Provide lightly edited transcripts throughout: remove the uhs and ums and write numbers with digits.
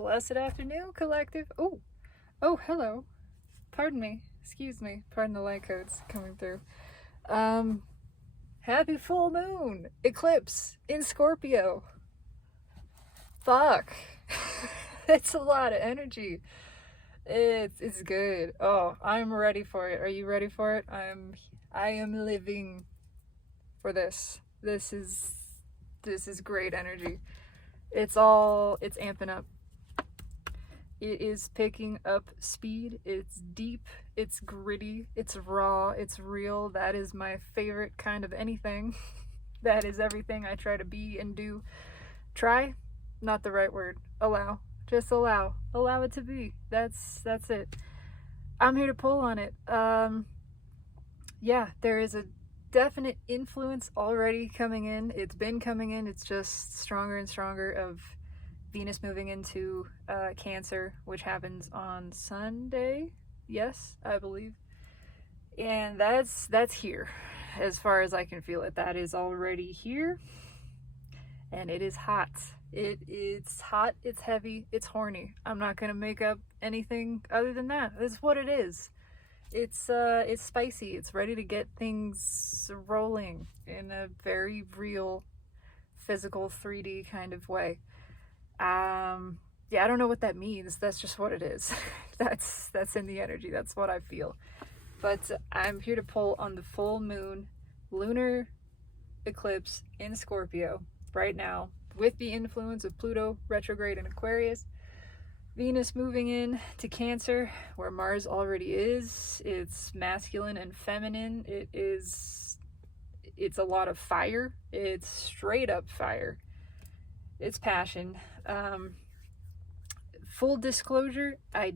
Blessed afternoon, collective. Oh, hello. Pardon me. Excuse me. Pardon the light codes coming through. Happy full moon. Eclipse in Scorpio. Fuck. It's a lot of energy. It's good. Oh, I'm ready for it. Are you ready for it? I am living for this. This is great energy. It's amping up. It is picking up speed. It's deep, it's gritty, it's raw, it's real. That is my favorite kind of anything. That is everything I try to be and do. Try, not the right word. Allow. Just allow. Allow it to be. That's it. I'm here to pull on it. Yeah, there is a definite influence already coming in. It's been coming in. It's just stronger and stronger of Venus moving into Cancer, which happens on Sunday. Yes, I believe. And that's here. As far as I can feel it, that is already here. And it is hot. It's hot, it's heavy, it's horny. I'm not gonna make up anything other than that. That's what it is. It's spicy. It's ready to get things rolling in a very real, physical, 3D kind of way. Yeah, I don't know what that means. That's just what it is. That's in the energy. That's what I feel. But I'm here to pull on the full moon lunar eclipse in Scorpio right now, with the influence of Pluto retrograde in Aquarius, Venus moving in to Cancer, where Mars already is. It's masculine and feminine. It's a lot of fire. It's straight up fire. It's passion. Full disclosure, I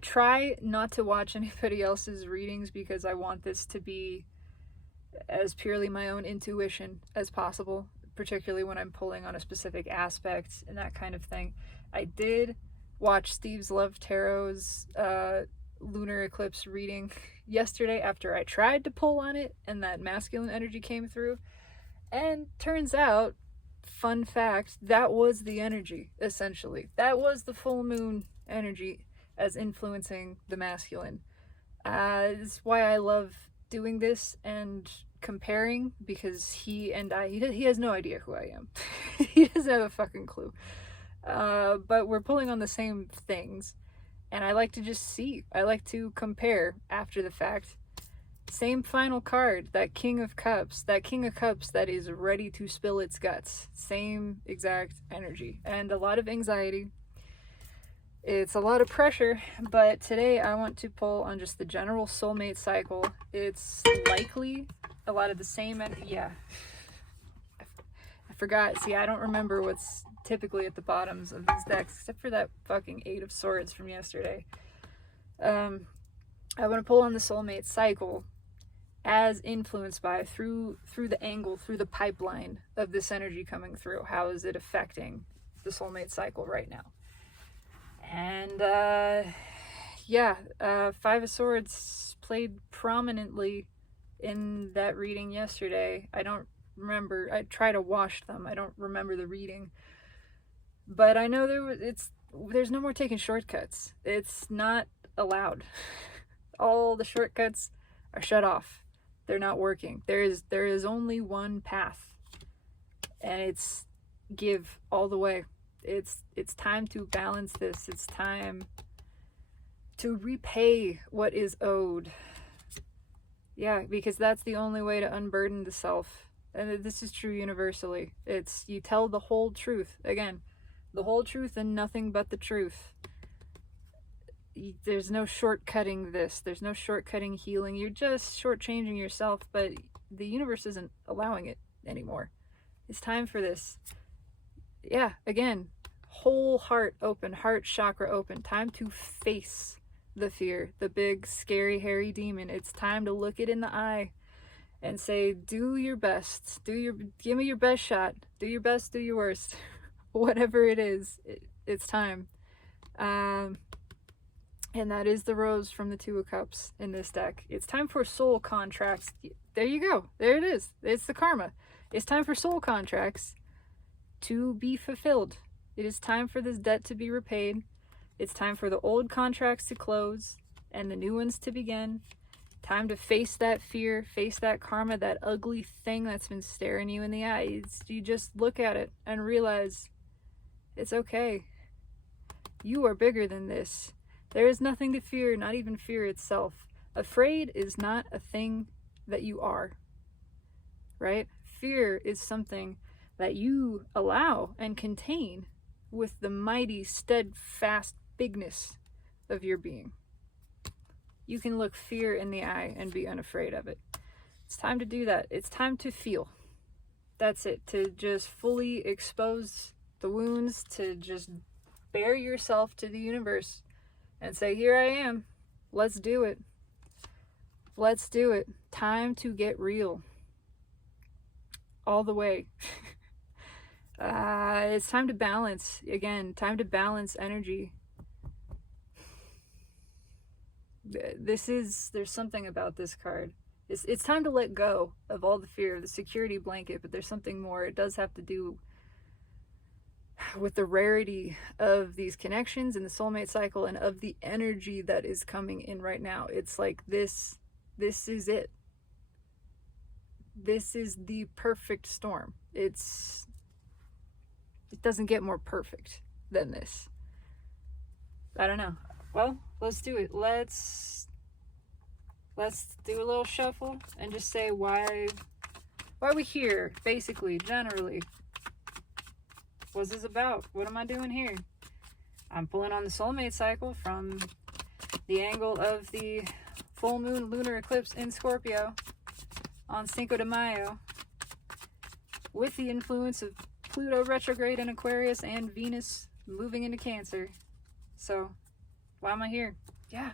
try not to watch anybody else's readings because I want this to be as purely my own intuition as possible, particularly when I'm pulling on a specific aspect and that kind of thing. I did watch Steve's Love Tarot's lunar eclipse reading yesterday after I tried to pull on it and that masculine energy came through, and turns out, fun fact, that was the energy, essentially. That was the full moon energy as influencing the masculine. This is why I love doing this and comparing, because he has no idea who I am. He doesn't have a fucking clue. But we're pulling on the same things, and I like to just see. I like to compare after the fact. Same final card, that King of Cups that is ready to spill its guts. Same exact energy, and a lot of anxiety. It's a lot of pressure, but today I want to pull on just the general soulmate cycle. It's likely a lot of the same, yeah. I forgot. See, I don't remember what's typically at the bottoms of these decks, except for that fucking 8 of Swords from yesterday. I want to pull on the soulmate cycle as influenced by, through the angle, through the pipeline of this energy coming through. How is it affecting the soulmate cycle right now? And yeah, 5 of Swords played prominently in that reading yesterday. I don't remember. I try to wash them. I don't remember the reading, but I know there's no more taking shortcuts. It's not allowed. All the shortcuts are shut off. They're not working. There is only one path, and it's give all the way. It's time to balance this. It's time to repay what is owed. Yeah, because that's the only way to unburden the self. And this is true universally. It's, you tell the whole truth. Again, the whole truth and nothing but the truth. There's no shortcutting this. There's no shortcutting healing. You're just shortchanging yourself, but the universe isn't allowing it anymore. It's time for this. Yeah, again, whole heart open, heart chakra open. Time to face the fear, the big, scary, hairy demon. It's time to look it in the eye and say, do your best. Give me your best shot. Do your best, do your worst. Whatever it is, it's time. And that is the rose from the 2 of Cups in this deck. It's time for soul contracts. There you go. There it is. It's the karma. It's time for soul contracts to be fulfilled. It is time for this debt to be repaid. It's time for the old contracts to close and the new ones to begin. Time to face that fear, face that karma, that ugly thing that's been staring you in the eyes. You just look at it and realize it's okay. You are bigger than this. There is nothing to fear, not even fear itself. Afraid is not a thing that you are, right? Fear is something that you allow and contain with the mighty, steadfast bigness of your being. You can look fear in the eye and be unafraid of it. It's time to do that. It's time to feel. That's it. To just fully expose the wounds, to just bare yourself to the universe and say, here I am. Let's do it. Let's do it. Time to get real. All the way. It's time to balance. Again, time to balance energy. There's something about this card. It's time to let go of all the fear, the security blanket, but there's something more. It does have to do with the rarity of these connections and the soulmate cycle and of the energy that is coming in right now. It's like this is it. This is the perfect storm. It doesn't get more perfect than this. I don't know. Well, let's do it. Let's do a little shuffle and just say why are we here, basically, generally. What's this about? What am I doing here? I'm pulling on the soulmate cycle from the angle of the full moon lunar eclipse in Scorpio on Cinco de Mayo, with the influence of Pluto retrograde in Aquarius and Venus moving into Cancer. So, why am I here? Yeah.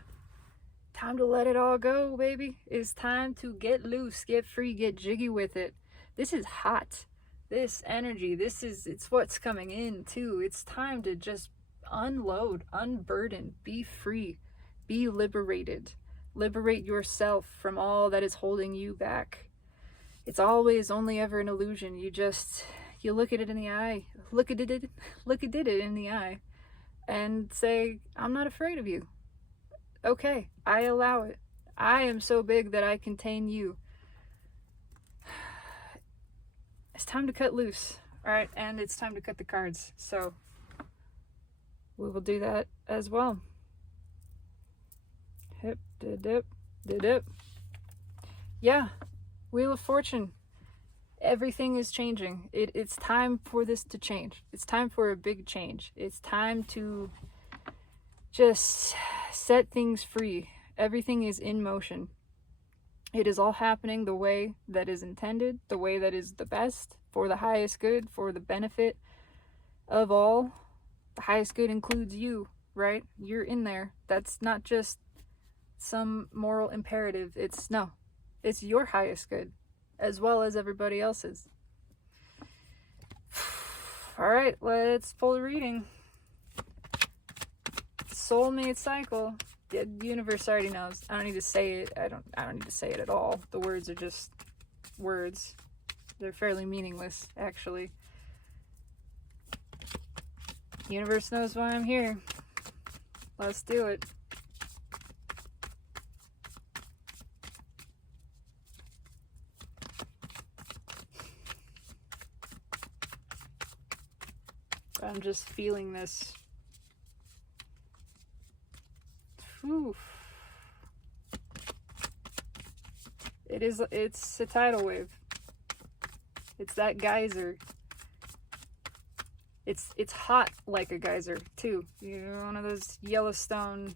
Time to let it all go, baby. It's time to get loose, get free, get jiggy with it. This is hot. This energy, it's what's coming in too. It's time to just unload, unburden, be free, be liberated. Liberate yourself from all that is holding you back. It's always only ever an illusion. You look at it in the eye, look at it in the eye, and say, I'm not afraid of you. Okay, I allow it. I am so big that I contain you. It's time to cut loose. All right, and it's time to cut the cards. So we will do that as well. Hip, dip. Yeah, Wheel of Fortune. Everything is changing. It's time for this to change. It's time for a big change. It's time to just set things free. Everything is in motion. It is all happening the way that is intended, the way that is the best, for the highest good, for the benefit of all. The highest good includes you, right? You're in there. That's not just some moral imperative. It's your highest good, as well as everybody else's. All right, let's pull the reading. Soulmate cycle. The universe already knows. I don't need to say it. I don't need to say it at all. The words are just words. They're fairly meaningless, actually. The universe knows why I'm here. Let's do it. I'm just feeling this. Oof. It's a tidal wave. It's that geyser. It's hot like a geyser too. You know, one of those Yellowstone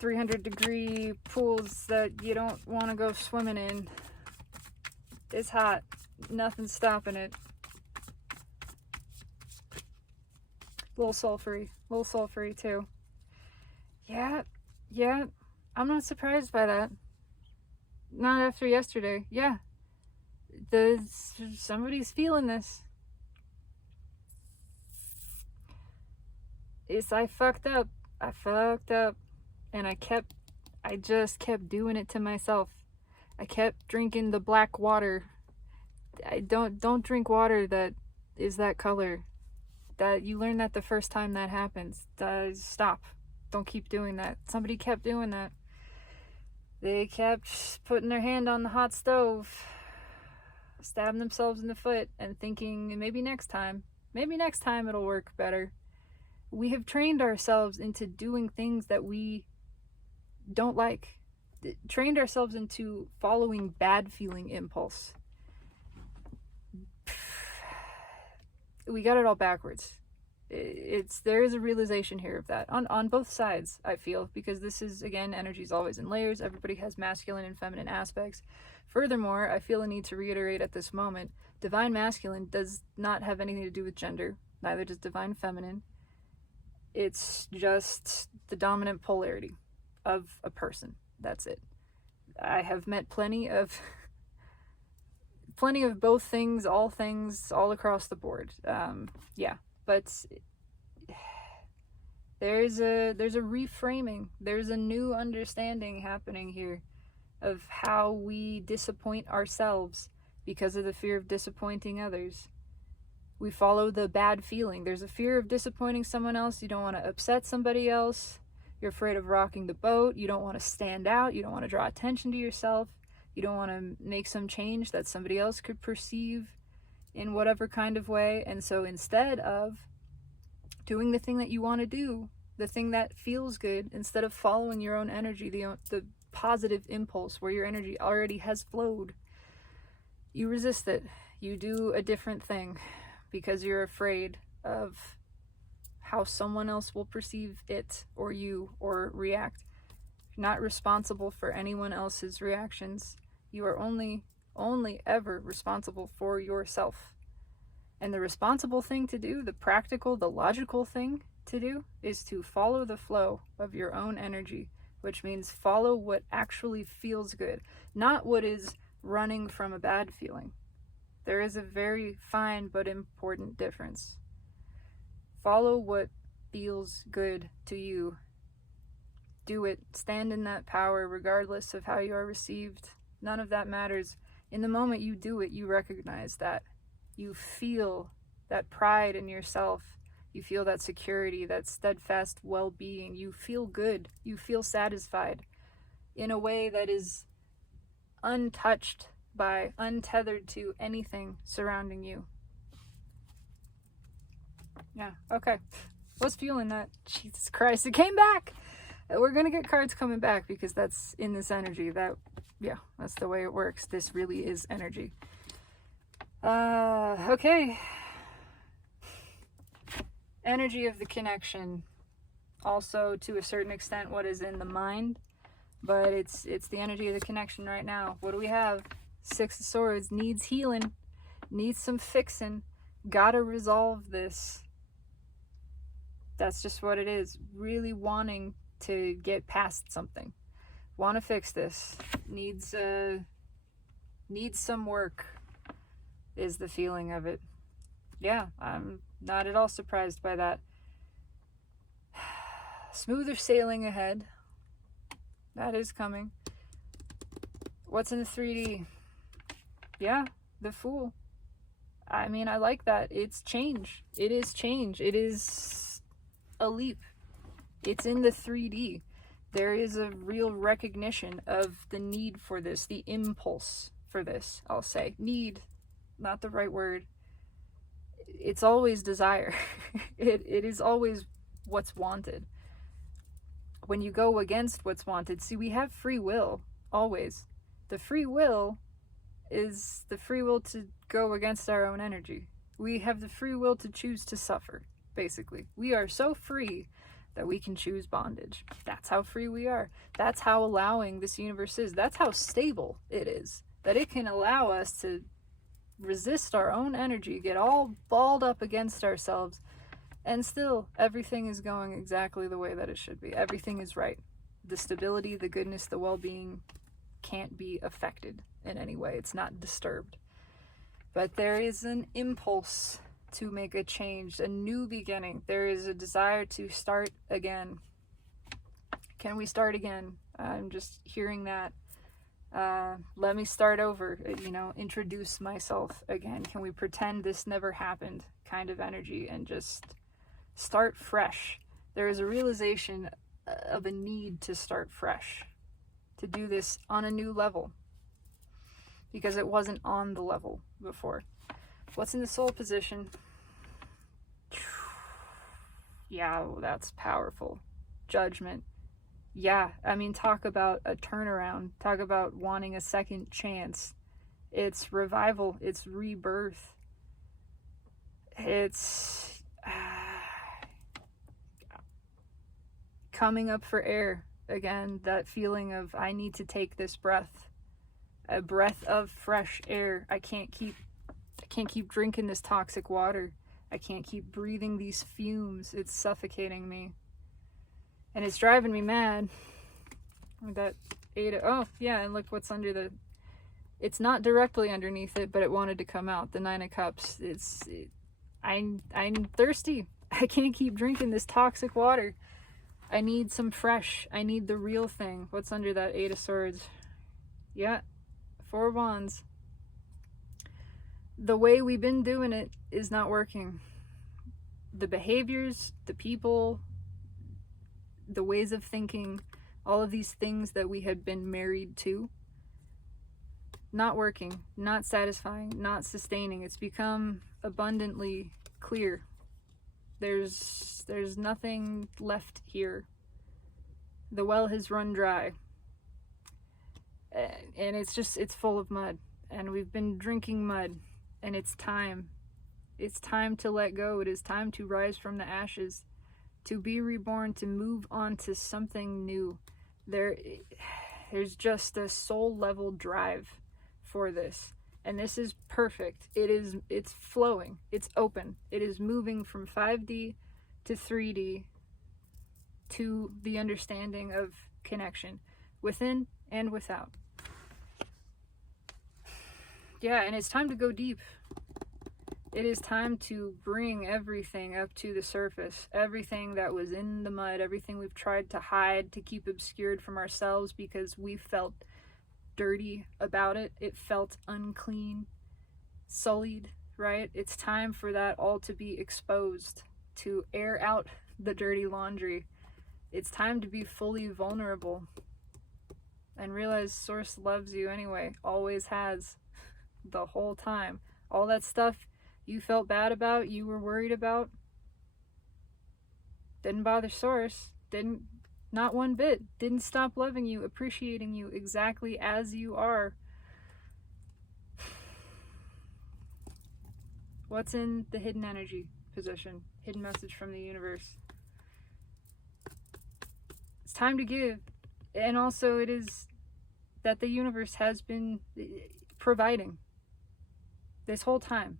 300-degree pools that you don't want to go swimming in. It's hot. Nothing's stopping it. Little sulfury too. Yeah, I'm not surprised by that. Not after yesterday. Yeah. Somebody's feeling this. I fucked up. And I just kept doing it to myself. I kept drinking the black water. I don't drink water that is that color. That you learn that the first time that happens. Stop. Don't keep doing that. Somebody kept doing that. They kept putting their hand on the hot stove, stabbing themselves in the foot, and thinking maybe next time it'll work better. We have trained ourselves into doing things that we don't like. Trained ourselves into following bad feeling impulse. We got it all backwards. There is a realization here of that on both sides, I feel, because this is, again, energy is always in layers. Everybody has masculine and feminine aspects. Furthermore, I feel a need to reiterate at this moment, divine masculine does not have anything to do with gender. Neither does divine feminine. It's just the dominant polarity of a person. That's it. I have met plenty of both things, all across the board. But there's a reframing. There's a new understanding happening here of how we disappoint ourselves because of the fear of disappointing others. We follow the bad feeling. There's a fear of disappointing someone else. You don't want to upset somebody else. You're afraid of rocking the boat. You don't want to stand out. You don't want to draw attention to yourself. You don't want to make some change that somebody else could perceive in whatever kind of way. And so instead of doing the thing that you want to do, the thing that feels good, instead of following your own energy, the positive impulse where your energy already has flowed, you resist it. You do a different thing because you're afraid of how someone else will perceive it or you or react. You're not responsible for anyone else's reactions. You are only ever responsible for yourself. And the responsible thing to do, the practical, the logical thing to do, is to follow the flow of your own energy, which means follow what actually feels good, not what is running from a bad feeling. There is a very fine but important difference. Follow what feels good to you. Do it. Stand in that power regardless of how you are received. None of that matters. In the moment you do it, you recognize that. You feel that pride in yourself. You feel that security, that steadfast well-being. You feel good. You feel satisfied in a way that is untouched by, untethered to anything surrounding you. Yeah, okay. Was feeling that. Jesus Christ, it came back. We're gonna get cards coming back because that's in this energy. That's the way it works. This really is energy. Okay. Energy of the connection. Also, to a certain extent, what is in the mind, but it's the energy of the connection right now. What do we have? Six of Swords. Needs healing. Needs some fixing. Gotta resolve this. That's just what it is. Really wanting to get past something. Want to fix this. Needs some work is the feeling of it. Yeah, I'm not at all surprised by that. Smoother sailing ahead. That is coming. What's in the 3D? Yeah, the Fool. I mean, I like that. It's change. It is change. It is a leap. It's in the 3D. There is a real recognition of the need for this, the impulse for this, I'll say. Need, not the right word. It's always desire. It is always what's wanted. When you go against what's wanted, see, we have free will, always. The free will is the free will to go against our own energy. We have the free will to choose to suffer, basically. We are so free that we can choose bondage. That's how free we are. That's how allowing this universe is. That's how stable it is. That it can allow us to resist our own energy, get all balled up against ourselves, and still everything is going exactly the way that it should be. Everything is right. The stability, the goodness, the well-being can't be affected in any way. It's not disturbed. But there is an impulse to make a change, a new beginning. There is a desire to start again. Can we start again? I'm just hearing that. Let me start over, introduce myself again. Can we pretend this never happened kind of energy and just start fresh? There is a realization of a need to start fresh, to do this on a new level, because it wasn't on the level before. What's in the soul position? Yeah, that's powerful. Judgment. Yeah, I mean, talk about a turnaround. Talk about wanting a second chance. It's revival. It's rebirth. It's coming up for air. Again, that feeling of, I need to take this breath. A breath of fresh air. I can't keep drinking this toxic water. I can't keep breathing these fumes. It's suffocating me. And it's driving me mad. That oh yeah, and look what's under the, it's not directly underneath it, but it wanted to come out. The 9 of Cups. I'm thirsty. I can't keep drinking this toxic water. I need some fresh. I need the real thing. What's under that 8 of Swords? Yeah, 4 of Wands. The way we've been doing it is not working. The behaviors, the people, the ways of thinking, all of these things that we had been married to, not working, not satisfying, not sustaining. It's become abundantly clear. There's nothing left here. The well has run dry. And it's full of mud. And we've been drinking mud. And it's time. It's time to let go. It is time to rise from the ashes, to be reborn, to move on to something new. There's just a soul level drive for this. And this is perfect. It's flowing. It's open. It is moving from 5D to 3D to the understanding of connection within and without. Yeah, and it's time to go deep. It is time to bring everything up to the surface. Everything that was in the mud, everything we've tried to hide, to keep obscured from ourselves because we felt dirty about it. It felt unclean, sullied, right? It's time for that all to be exposed, to air out the dirty laundry. It's time to be fully vulnerable and realize Source loves you anyway, always has, the whole time. All that stuff you felt bad about, you were worried about, didn't bother Source, not one bit, didn't stop loving you, appreciating you exactly as you are. What's in the hidden energy position? Hidden message from the universe. It's time to give. And also it is that the universe has been providing this whole time.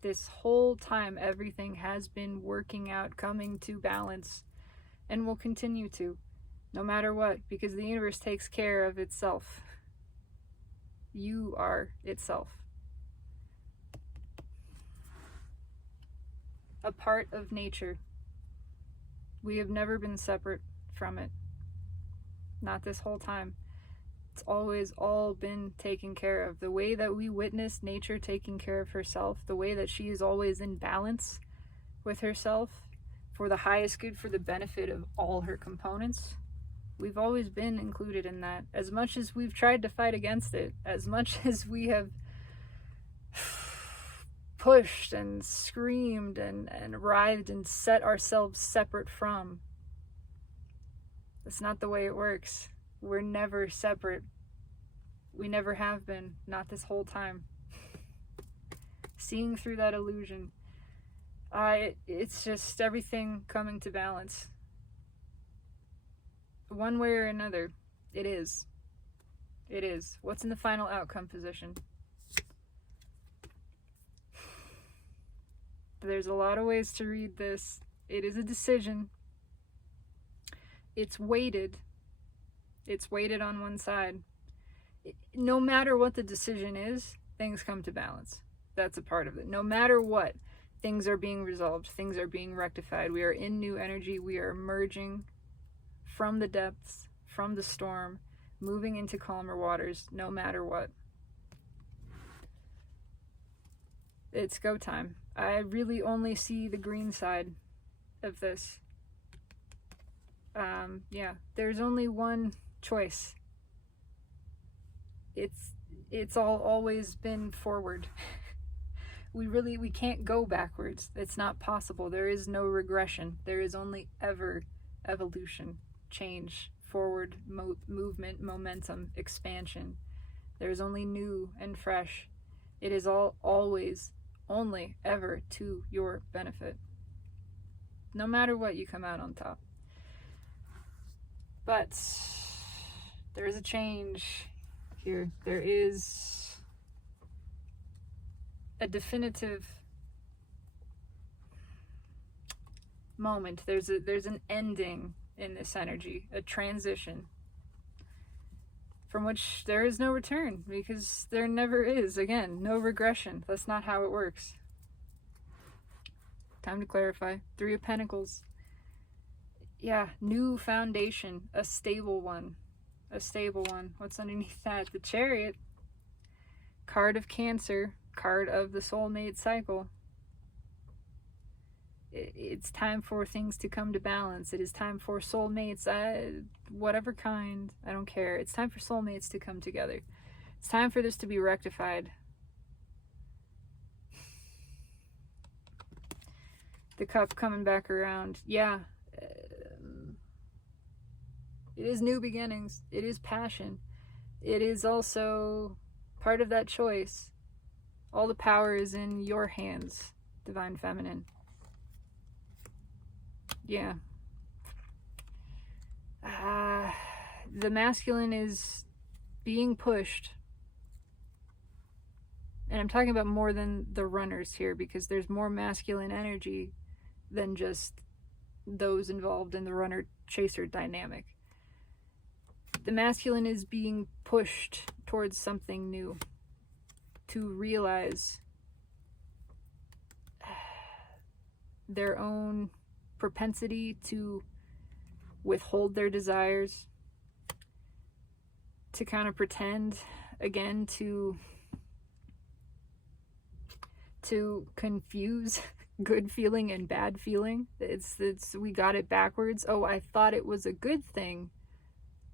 This whole time, everything has been working out, coming to balance, and will continue to, no matter what, because the universe takes care of itself. You are itself. A part of nature. We have never been separate from it. Not this whole time. It's always all been taken care of. The way that we witness nature taking care of herself, the way that she is always in balance with herself for the highest good, for the benefit of all her components, we've always been included in that. As much as we've tried to fight against it, as much as we have pushed and screamed and writhed and set ourselves separate from, that's not the way it works. We're never separate. We never have been. Not this whole time. Seeing through that illusion. It's just everything coming to balance. One way or another. It is. It is. What's in the final outcome position? There's a lot of ways to read this. It is a decision. It's weighted. It's weighted on one side. No matter what the decision is, things come to balance. That's a part of it. No matter what, things are being resolved. Things are being rectified. We are in new energy. We are emerging from the depths, from the storm. moving into calmer waters no matter what. It's go time. I really only see the green side of this. Yeah, there's only one choice. It's always been forward. We can't go backwards. It's not possible. There is no regression. There is only ever evolution, change, forward movement, momentum, expansion. There's only new and fresh. It is always, only, ever to your benefit. No matter what, you come out on top. But there is a change here. There is a definitive moment. There's an ending in this energy, a transition from which there is no return, because there never is. Again, no regression. That's not how it works. Time to clarify. 3 of Pentacles. Yeah, new foundation, a stable one. A stable one. What's underneath that? The Chariot. Card of Cancer. Card of the soulmate cycle. It's time for things to come to balance. It is time for soulmates, whatever kind, I don't care. It's time for soulmates to come together. It's time for this to be rectified. The Cup coming back around. Yeah. It is new beginnings. It is passion. It is also part of that choice. All the power is in your hands, Divine Feminine. Yeah. The masculine is being pushed. And I'm talking about more than the runners here, because there's more masculine energy than just those involved in the runner-chaser dynamic. The masculine is being pushed towards something new, to realize their own propensity to withhold their desires, to kind of pretend, again, to confuse good feeling and bad feeling. It's we got it backwards. Oh, I thought it was a good thing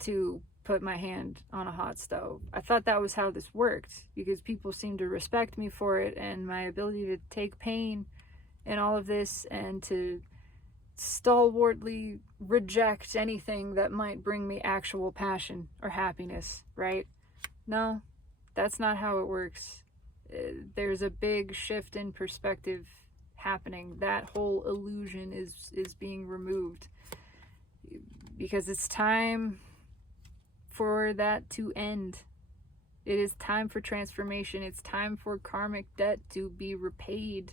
to put my hand on a hot stove. I thought that was how this worked, because people seem to respect me for it, and my ability to take pain and all of this, and to stalwartly reject anything that might bring me actual passion or happiness, right? No, that's not how it works. There's a big shift in perspective happening. That whole illusion is being removed, because it's time for that to end. It is time for transformation. It's time for karmic debt to be repaid.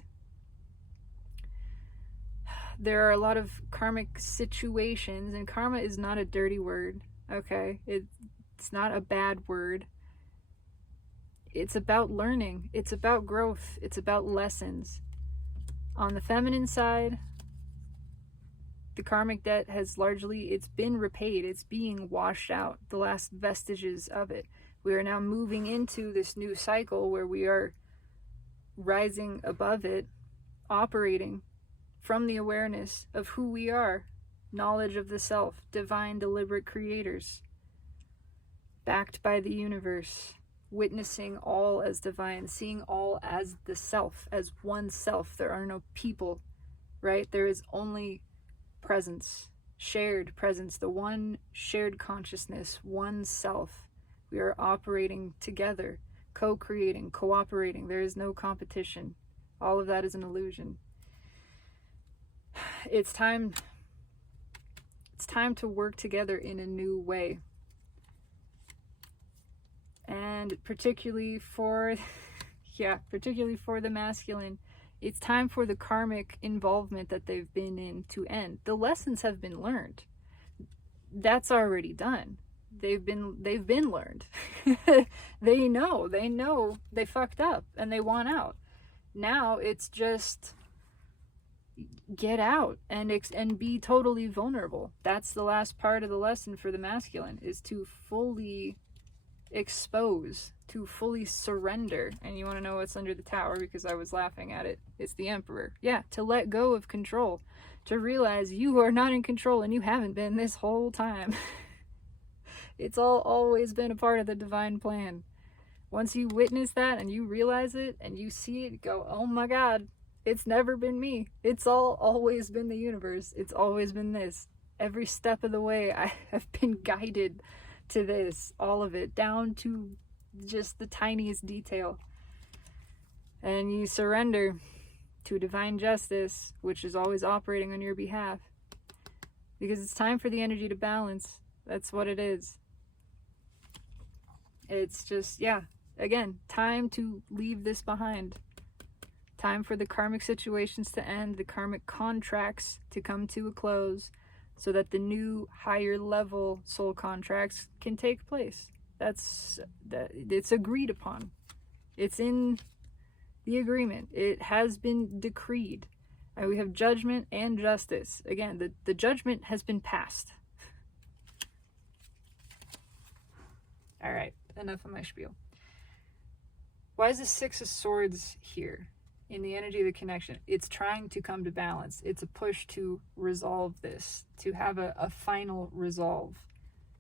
There are a lot of karmic situations, and karma is not a dirty word, okay? It's not a bad word. It's about learning. It's about growth. It's about lessons. On the feminine side, the karmic debt has it's been repaid. It's being washed out, the last vestiges of it. We are now moving into this new cycle where we are rising above it, operating from the awareness of who we are, knowledge of the self, divine deliberate creators, backed by the universe, witnessing all as divine, seeing all as the self, as one self. There are no people, right? There is only presence, shared presence, the one shared consciousness, one self. We are operating together, co-creating, cooperating. There is no competition. All of that is an illusion. It's time to work together in a new way. And particularly for the masculine, it's time for the karmic involvement that they've been in to end. The lessons have been learned. That's already done. They've been learned. They know they fucked up and they want out. Now it's just, get out and be totally vulnerable. That's the last part of the lesson for the masculine, is to fully expose, to fully surrender. And you want to know what's under the tower, because I was laughing at it? It's the Emperor. Yeah, to let go of control, to realize you are not in control, and you haven't been this whole time. It's always been a part of the divine plan. Once you witness that and you realize it and you see it, you go, oh my God, it's never been me. It's always been the universe. It's always been this. Every step of the way I have been guided to this, all of it, down to just the tiniest detail. And you surrender to divine justice, which is always operating on your behalf. Because it's time for the energy to balance. That's what it is. It's just, yeah, again, time to leave this behind. Time for the karmic situations to end, the karmic contracts to come to a close, so that the new higher level soul contracts can take place. It's agreed upon. It's in the agreement. It has been decreed. And we have judgment and justice. Again, the judgment has been passed. All right, enough of my spiel. Why is the Six of Swords here? In the energy of the connection, it's trying to come to balance. It's a push to resolve this, to have a final resolve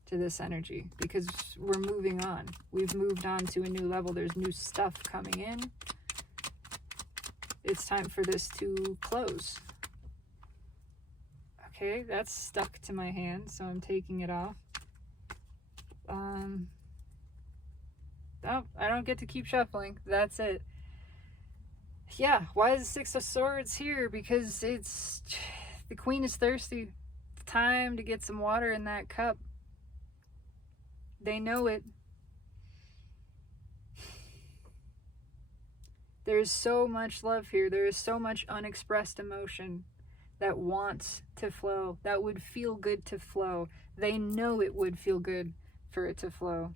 to this energy, because we're moving on. We've moved on to a new level. There's new stuff coming in. It's time for this to close. Okay, that's stuck to my hand, so I'm taking it off. Oh, I don't get to keep shuffling. That's it. Yeah, why is the Six of Swords here? Because it's... the Queen is thirsty. It's time to get some water in that cup. They know it. There is so much love here. There is so much unexpressed emotion that wants to flow, that would feel good to flow. They know it would feel good for it to flow.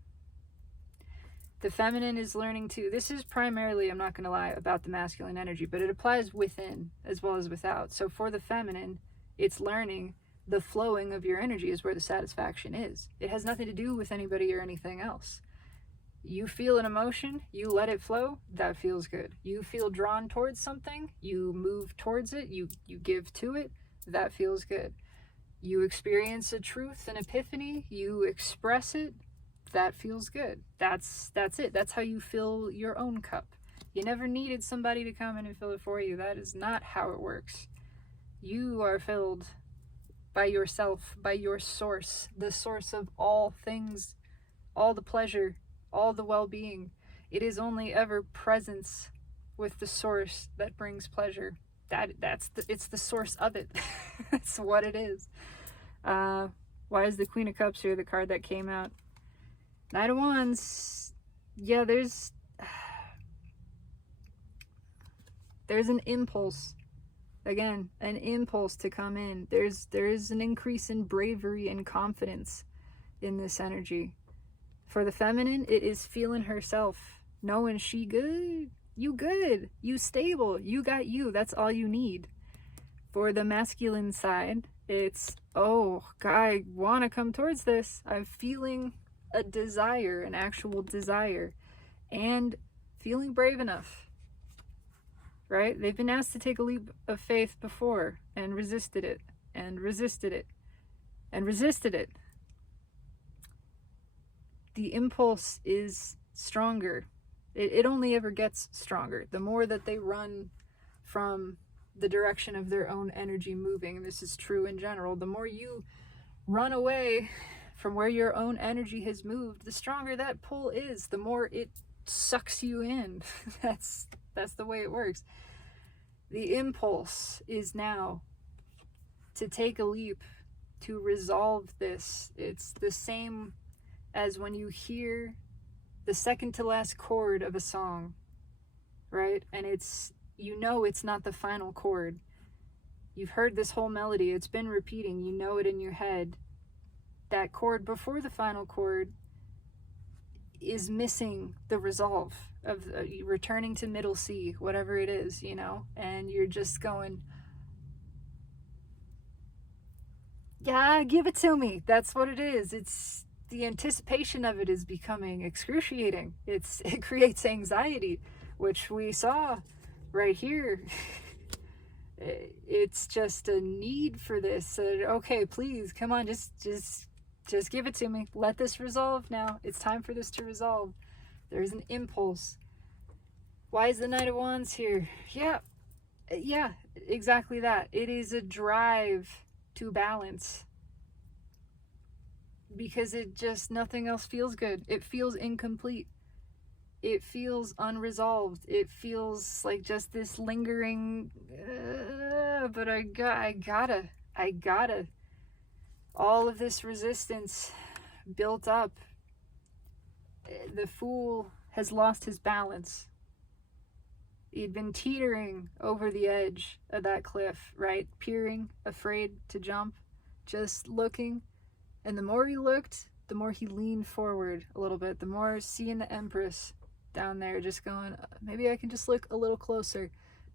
The feminine is learning to, this is primarily, I'm not going to lie, about the masculine energy, but it applies within as well as without. So for the feminine, it's learning the flowing of your energy is where the satisfaction is. It has nothing to do with anybody or anything else. You feel an emotion, you let it flow, that feels good. You feel drawn towards something, you move towards it, you give to it, that feels good. You experience a truth, an epiphany, you express it, that feels good. That's it. That's how you fill your own cup. You never needed somebody to come in and fill it for you. That is not how it works. You are filled by yourself, by your source, the source of all things, all the pleasure, all the well-being. It is only ever presence with the source that brings pleasure. It's the source of it. That's what it is. Why is the Queen of Cups here, the card that came out? Knight of Wands. Yeah, there's an impulse. Again, an impulse to come in. There is an increase in bravery and confidence in this energy. For the feminine, it is feeling herself, knowing she good, you stable, you got you, that's all you need. For the masculine side, it's, oh, I want to come towards this. I'm feeling a desire, an actual desire, and feeling brave enough, right? They've been asked to take a leap of faith before and resisted it, and resisted it, and resisted it. The impulse is stronger. It only ever gets stronger. The more that they run from the direction of their own energy moving, and this is true in general, the more you run away from where your own energy has moved, the stronger that pull is, the more it sucks you in. That's the way it works. The impulse is now to take a leap, to resolve this. It's the same as when you hear the second to last chord of a song, right? And it's, you know, it's not the final chord. You've heard this whole melody, it's been repeating, you know it in your head. That chord before the final chord is missing the resolve of returning to middle C, whatever it is, you know, and you're just going, Yeah, give it to me. That's what it is. It's the anticipation of it is becoming excruciating. It creates anxiety, which we saw right here. It's just a need for this. Okay, please, come on, just give it to me. Let this resolve now. It's time for this to resolve. There's an impulse. Why is the Knight of Wands here? Yeah, exactly that. It is a drive to balance, because it just, nothing else feels good. It feels incomplete. It feels unresolved. It feels like just this lingering, but I gotta. All of this resistance built up. The Fool has lost his balance. He'd been teetering over the edge of that cliff, right? Peering, afraid to jump, just looking. And the more he looked, the more he leaned forward a little bit, the more seeing the Empress down there, just going, maybe I can just look a little closer.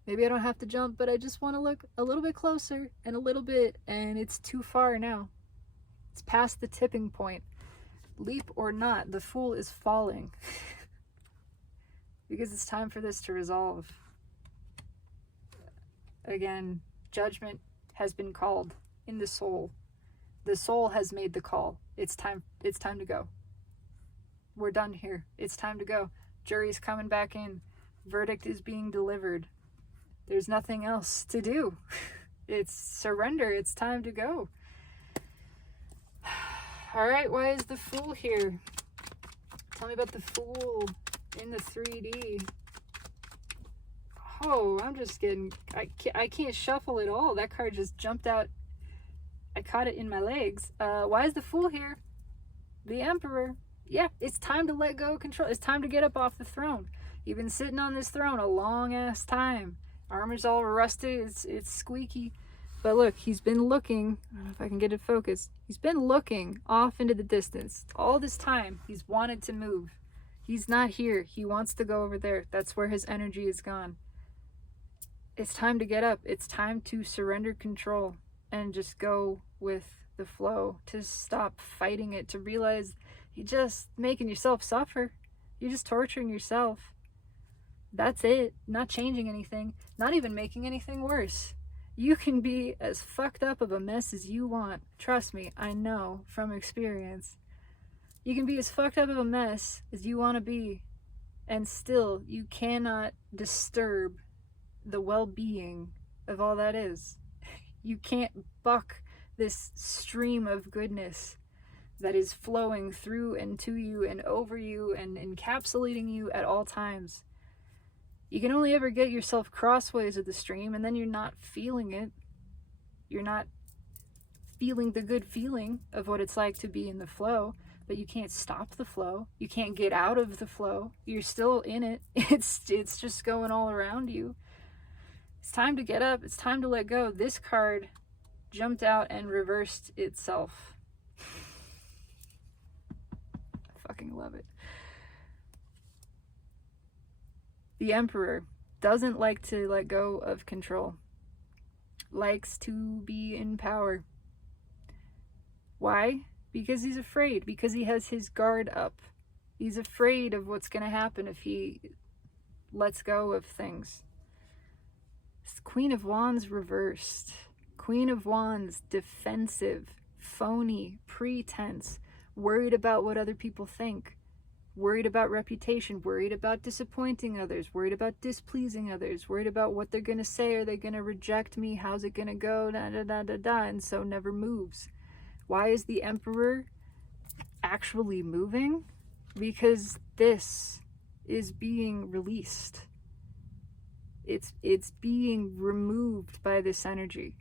Maybe I don't have to jump, but I just want to look a little bit closer and a little bit, and it's too far now. It's past the tipping point. Leap or not, the Fool is falling. Because it's time for this to resolve. Again, judgment has been called in the soul. The soul has made the call. It's time to go. We're done here. It's time to go. Jury's coming back in. Verdict is being delivered. There's nothing else to do. It's surrender. It's time to go. All right, why is the Fool here? Tell me about the Fool in the 3D. Oh, I'm just getting, I can't shuffle at all. That card just jumped out. I caught it in my legs. Why is the Fool here? The Emperor. Yeah, it's time to let go of control. It's time to get up off the throne. You've been sitting on this throne a long ass time. Armor's all rusted. It's squeaky. But look, he's been looking. I don't know if I can get it focused. He's been looking off into the distance. All this time, he's wanted to move. He's not here. He wants to go over there. That's where his energy is gone. It's time to get up. It's time to surrender control and just go with the flow, to stop fighting it, to realize you're just making yourself suffer. You're just torturing yourself. That's it. Not changing anything. Not even making anything worse. You can be as fucked up of a mess as you want. Trust me, I know from experience. You can be as fucked up of a mess as you want to be, and still you cannot disturb the well-being of all that is. You can't buck this stream of goodness that is flowing through and to you and over you and encapsulating you at all times. You can only ever get yourself crossways of the stream, and then you're not feeling it. You're not feeling the good feeling of what it's like to be in the flow. But you can't stop the flow. You can't get out of the flow. You're still in it. It's just going all around you. It's time to get up. It's time to let go. This card jumped out and reversed itself. I fucking love it. The Emperor doesn't like to let go of control. Likes to be in power. Why? Because he's afraid, because he has his guard up. He's afraid of what's going to happen if he lets go of things. It's Queen of Wands reversed. Queen of Wands, defensive, phony, pretense, worried about what other people think, worried about reputation, worried about disappointing others, worried about displeasing others, worried about what they're going to say. Are they going to reject me? How's it going to go? Da, da, da, da, da, and so never moves. Why is the Emperor actually moving? Because this is being released. It's being removed by this energy.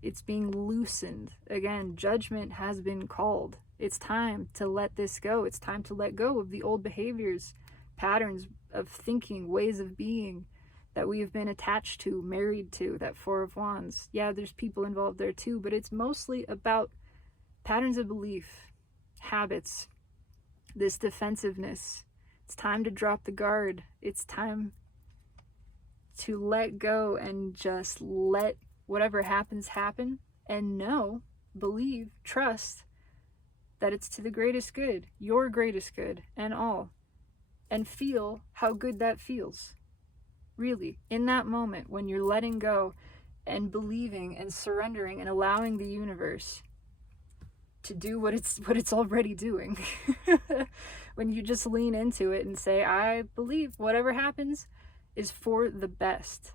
It's being loosened. Again, judgment has been called. It's time to let this go. It's time to let go of the old behaviors, patterns of thinking, ways of being that we have been attached to, married to, that Four of Wands. Yeah, there's people involved there too, but it's mostly about patterns of belief, habits, this defensiveness. It's time to drop the guard. It's time to let go and just let whatever happens happen, and know believe, trust that it's to the greatest good, your greatest good, and all. And feel how good that feels. Really, in that moment when you're letting go and believing and surrendering and allowing the universe to do what it's already doing. When you just lean into it and say, I believe whatever happens is for the best,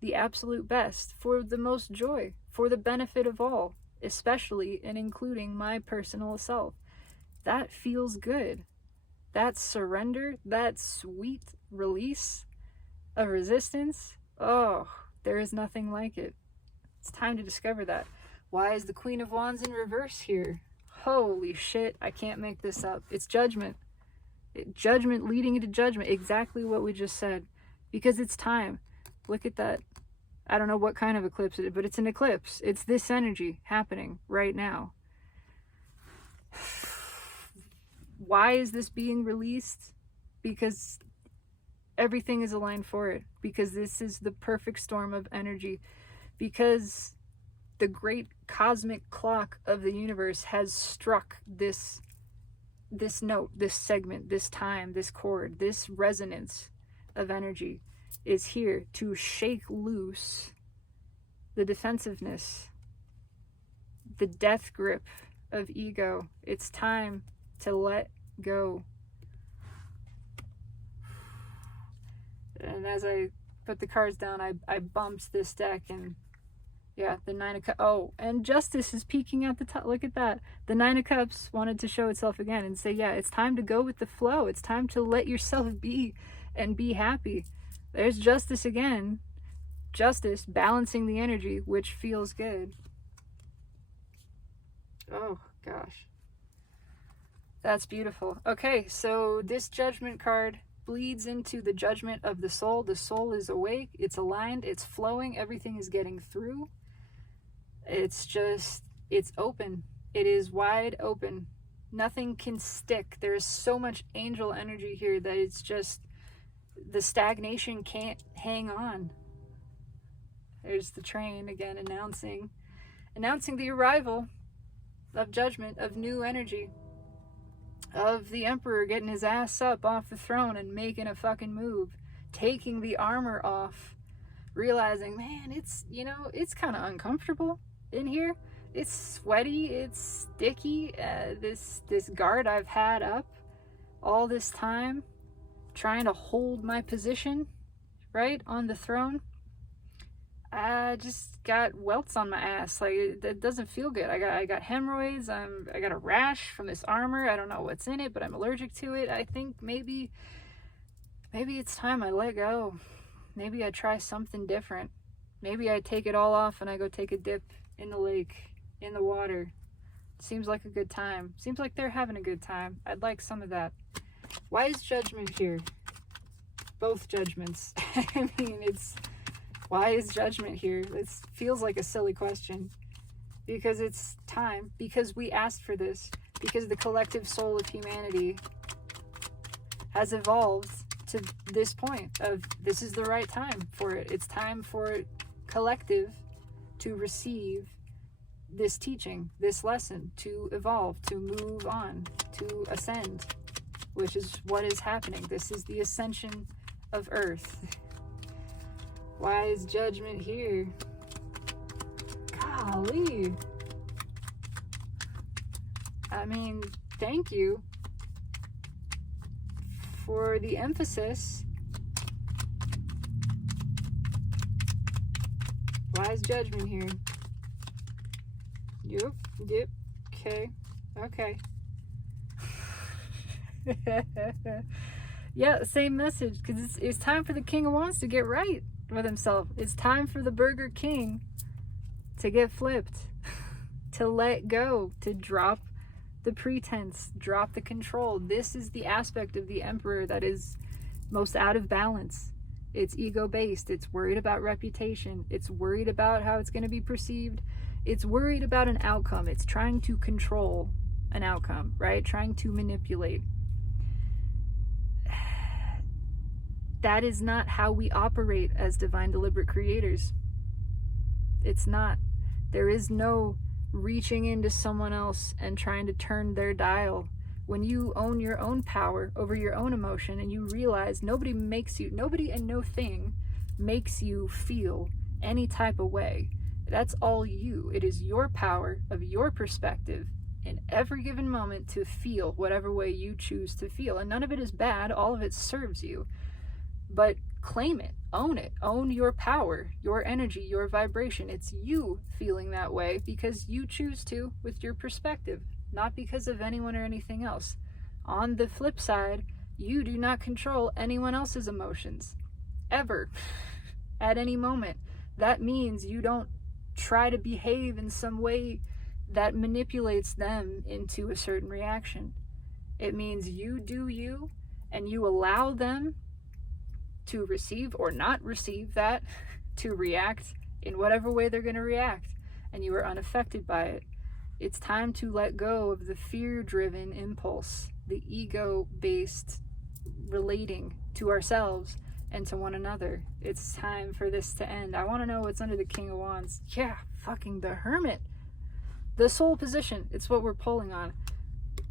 the absolute best, for the most joy, for the benefit of all, especially and including my personal self. That feels good. That surrender, that sweet release of resistance, oh, there is nothing like it. It's time to discover that. Why is the Queen of Wands in reverse here? Holy shit, I can't make this up. It's judgment. Judgment leading into judgment. Exactly what we just said. Because it's time. Look at that. I don't know what kind of eclipse it is, but it's an eclipse. It's this energy happening right now. Why is this being released? Because everything is aligned for it. Because this is the perfect storm of energy. Because the great cosmic clock of the universe has struck this note, this segment, this time, this chord, this resonance of energy is here to shake loose the defensiveness, the death grip of ego. It's time to let go. And as I put the cards down, I bumped this deck, and yeah, the Nine of Cups. Oh, and Justice is peeking at the top. Look at that. The Nine of Cups wanted to show itself again and say, yeah, it's time to go with the flow. It's time to let yourself be and be happy. There's Justice again. Justice, balancing the energy, which feels good. Oh, gosh. That's beautiful. Okay, so this Judgment card bleeds into the judgment of the soul. The soul is awake. It's aligned. It's flowing. Everything is getting through. It's open. It is wide open. Nothing can stick. There is so much angel energy here that it's just, the stagnation can't hang on. There's the train again announcing the arrival of judgment, of new energy, of the emperor getting his ass up off the throne and making a fucking move, taking the armor off, realizing, man, it's kind of uncomfortable in here. It's sweaty, it's sticky. This guard I've had up all this time, trying to hold my position, right, on the throne. I just got welts on my ass. Like, that doesn't feel good. I got hemorrhoids. I got a rash from this armor. I don't know what's in it, but I'm allergic to it. I think maybe it's time I let go. Maybe I try something different. Maybe I take it all off and I go take a dip in the lake, in the water. Seems like a good time. Seems like they're having a good time. I'd like some of that. Why is judgment here? Both judgments. I mean, why is judgment here? It feels like a silly question. Because it's time. Because we asked for this. Because the collective soul of humanity has evolved to this point of, this is the right time for it. It's time for collective to receive this teaching, this lesson, to evolve, to move on, to ascend, which is what is happening. This is the ascension of Earth. Why is judgment here? Golly. I mean, thank you for the emphasis. Why is judgment here? Yep, okay. Yeah, same message, because it's time for the King of Wands to get right with himself. It's time for the Burger King to get flipped, to let go, to drop the pretense, drop the control. This is the aspect of the Emperor that is most out of balance. It's ego-based. It's worried about reputation. It's worried about how it's going to be perceived. It's worried about an outcome. It's trying to control an outcome, right? Trying to manipulate. That is not how we operate as divine deliberate creators. It's not. There is no reaching into someone else and trying to turn their dial. When you own your own power over your own emotion and you realize nobody and no thing makes you feel any type of way. That's all you. It is your power of your perspective in every given moment to feel whatever way you choose to feel. And none of it is bad. All of it serves you. But claim it. Own your power, your energy, your vibration. It's you feeling that way because you choose to with your perspective, not because of anyone or anything else. On the flip side, you do not control anyone else's emotions, ever, at any moment. That means you don't try to behave in some way that manipulates them into a certain reaction. It means you do you, and you allow them to receive or not receive that, to react in whatever way they're going to react, and you are unaffected by it. It's time to let go of the fear-driven impulse, the ego-based relating to ourselves and to one another. It's time for this to end. I want to know what's under the King of Wands. Yeah, fucking the Hermit. The soul position, it's what we're pulling on.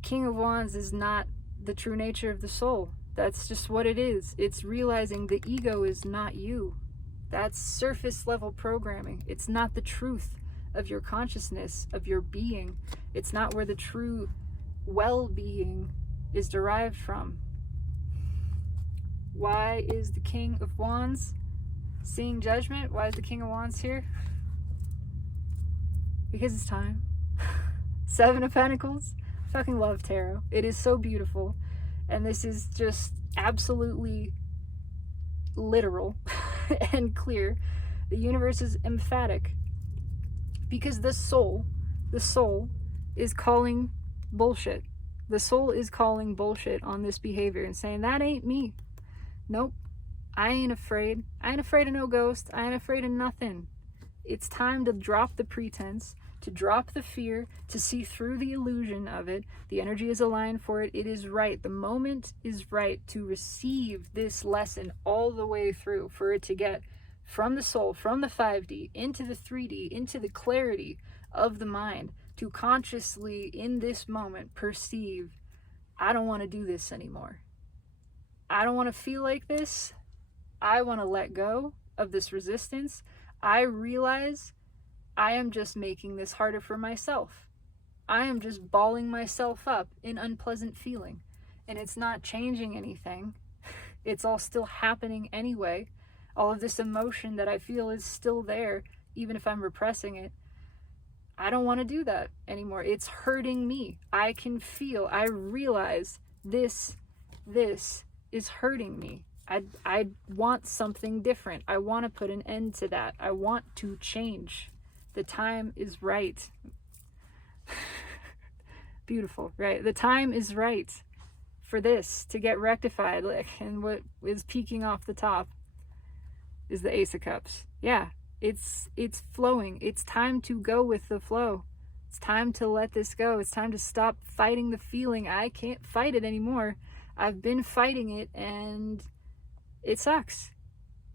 King of Wands is not the true nature of the soul. That's just what it is. It's realizing the ego is not you. That's surface level programming. It's not the truth of your consciousness, of your being. It's not where the true well-being is derived from. Why is the King of Wands seeing Judgment? Why is the King of Wands here? Because it's time. Seven of Pentacles. Fucking love tarot. It is so beautiful. And this is just absolutely literal and clear. The universe is emphatic. Because the soul is calling bullshit. The soul is calling bullshit on this behavior and saying, that ain't me. Nope. I ain't afraid. I ain't afraid of no ghost. I ain't afraid of nothing. It's time to drop the pretense, to drop the fear, to see through the illusion of it. The energy is aligned for it. It is right. The moment is right to receive this lesson all the way through, for it to get from the soul, from the 5D, into the 3D, into the clarity of the mind, to consciously, in this moment, perceive, I don't want to do this anymore. I don't want to feel like this. I want to let go of this resistance. I realize I am just making this harder for myself. I am just balling myself up in unpleasant feeling. And it's not changing anything. It's all still happening anyway. All of this emotion that I feel is still there, even if I'm repressing it. I don't want to do that anymore. It's hurting me. I can feel, I realize this is hurting me. I want something different. I want to put an end to that. I want to change. The time is right. Beautiful, right? The time is right for this to get rectified. And what is peeking off the top is the Ace of Cups. Yeah, it's flowing. It's time to go with the flow. It's time to let this go. It's time to stop fighting the feeling. I can't fight it anymore. I've been fighting it and it sucks.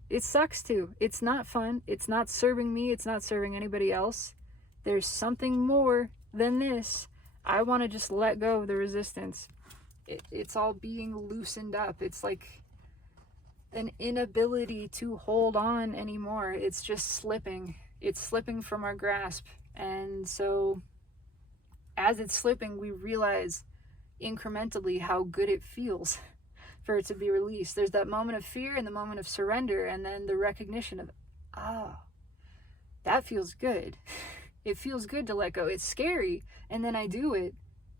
It sucks too. It's not fun. It's not serving me. It's not serving anybody else. There's something more than this. I want to just let go of the resistance. It's all being loosened up. It's like an inability to hold on anymore. It's just slipping. It's slipping from our grasp. And so as it's slipping, we realize incrementally how good it feels for it to be released. There's that moment of fear and the moment of surrender, and then the recognition of, oh, that feels good. It feels good to let go. It's scary, and then I do it,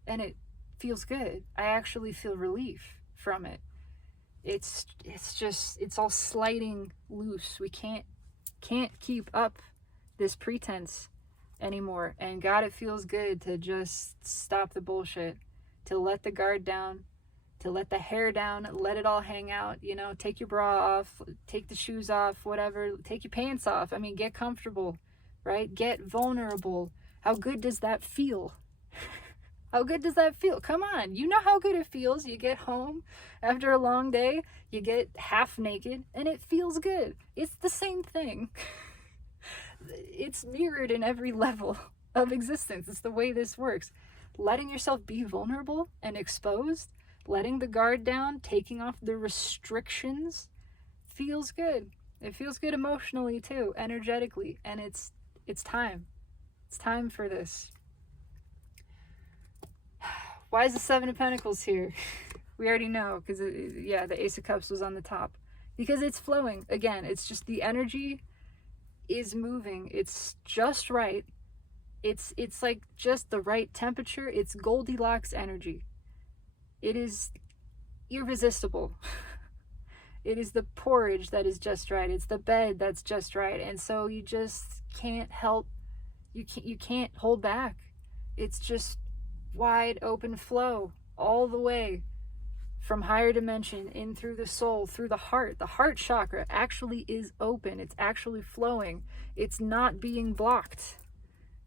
and it feels good. I actually feel relief from it. It's all sliding loose. We can't keep up this pretense anymore. And God, it feels good to just stop the bullshit, to let the guard down, to let the hair down, let it all hang out, you know, take your bra off, take the shoes off, whatever, take your pants off. I mean, get comfortable, right? Get vulnerable. How good does that feel? How good does that feel? Come on, you know how good it feels. You get home after a long day, you get half naked, and it feels good. It's the same thing. It's mirrored in every level of existence. It's the way this works. Letting yourself be vulnerable and exposed, letting the guard down, taking off the restrictions feels good. It feels good emotionally too, energetically, and it's time. It's time for this. Why is the Seven of Pentacles here? We already know, because the Ace of Cups was on the top. Because it's flowing. Again, it's just the energy is moving. It's just right. It's like just the right temperature. It's Goldilocks energy. It is irresistible. It is the porridge that is just right. It's the bed that's just right. And so you just can't help, you can't hold back. It's just wide open flow all the way from higher dimension in through the soul, through the heart. The heart chakra actually is open. It's actually flowing. It's not being blocked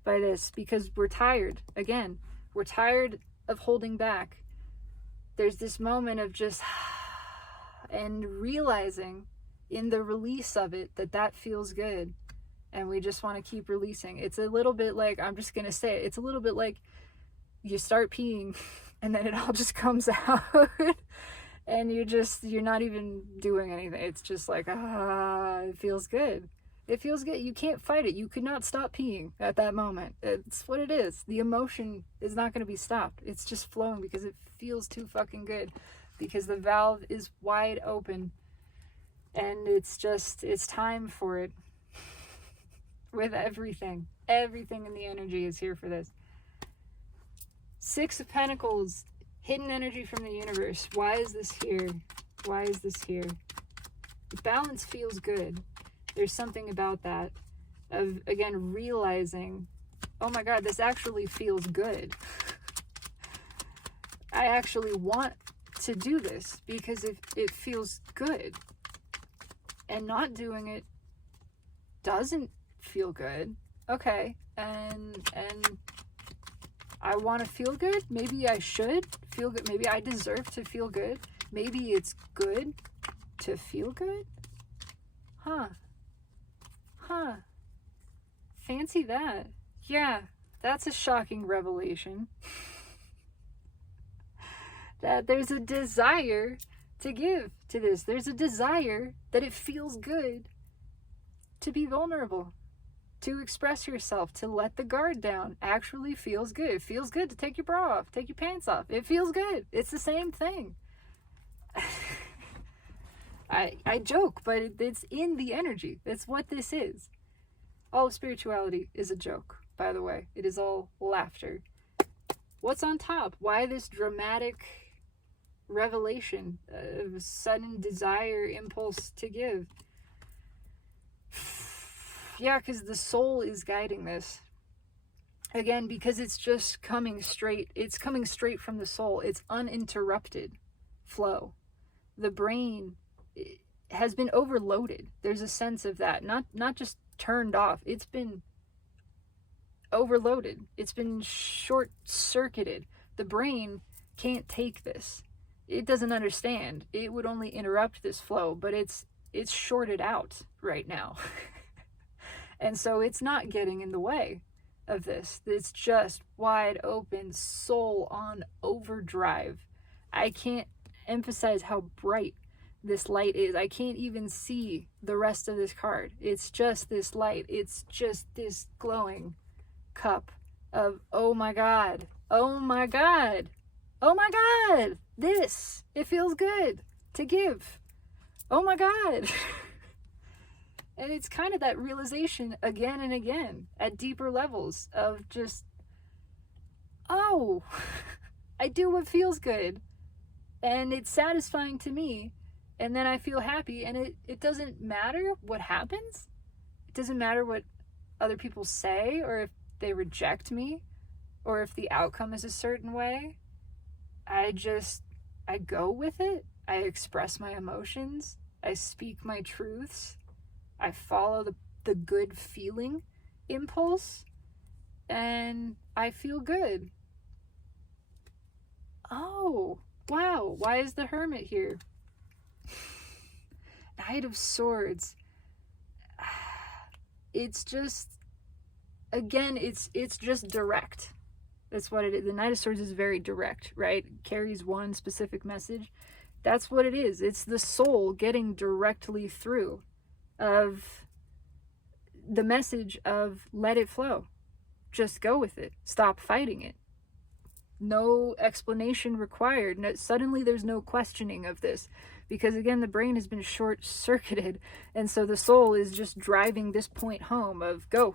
by this because we're tired. Again, we're tired of holding back. There's this moment of just and realizing in the release of it that feels good, and we just want to keep releasing. It's a little bit like, I'm just gonna say it, it's a little bit like you start peeing and then it all just comes out and you're not even doing anything. It's just like, it feels good. It feels good. You can't fight it. You could not stop peeing at that moment. It's what it is. The emotion is not going to be stopped. It's just flowing because it feels too fucking good, because the valve is wide open, and it's time for it. With everything in the energy is here for this. Six of Pentacles, hidden energy from the universe. Why is this here? Why is this here? The balance feels good. There's something about that, of, again, realizing, oh my God, this actually feels good. I actually want to do this because it feels good. And not doing it doesn't feel good. Okay, and I want to feel good. Maybe I should feel good. Maybe I deserve to feel good. Maybe it's good to feel good. Fancy that. Yeah, that's a shocking revelation. That there's a desire to give to this. There's a desire that it feels good to be vulnerable, to express yourself, to let the guard down. Actually feels good. It feels good to take your bra off, take your pants off. It feels good. It's the same thing. I joke, but it's in the energy. It's what this is. All of spirituality is a joke, by the way. It is all laughter. What's on top? Why this dramatic revelation of sudden desire, impulse to give? Yeah, because the soul is guiding this. Again, because it's just coming straight. It's coming straight from the soul. It's uninterrupted flow. The brain has been overloaded. There's a sense of that. Not just turned off. It's been overloaded. It's been short-circuited. The brain can't take this. It doesn't understand. It would only interrupt this flow, but it's shorted out right now. And so it's not getting in the way of this. It's just wide open, soul on overdrive. I can't emphasize how bright this light is. I can't even see the rest of this card. It's just this light. It's just this glowing cup of, oh my God, oh my God, oh my God, this, it feels good to give. Oh my God. And it's kind of that realization again and again at deeper levels of just, oh, I do what feels good and it's satisfying to me, and then I feel happy, and it doesn't matter what happens. It doesn't matter what other people say, or if they reject me, or if the outcome is a certain way. I go with it. I express my emotions. I speak my truths. I follow the good feeling impulse, and I feel good. Oh, wow. Why is the Hermit here? Knight of Swords. It's just again, it's just direct. That's what it is. The Knight of Swords is very direct, right? It carries one specific message. That's what it is. It's the soul getting directly through of the message of let it flow. Just go with it. Stop fighting it. No explanation required. No, suddenly there's no questioning of this, because again, the brain has been short-circuited, and so the soul is just driving this point home of go,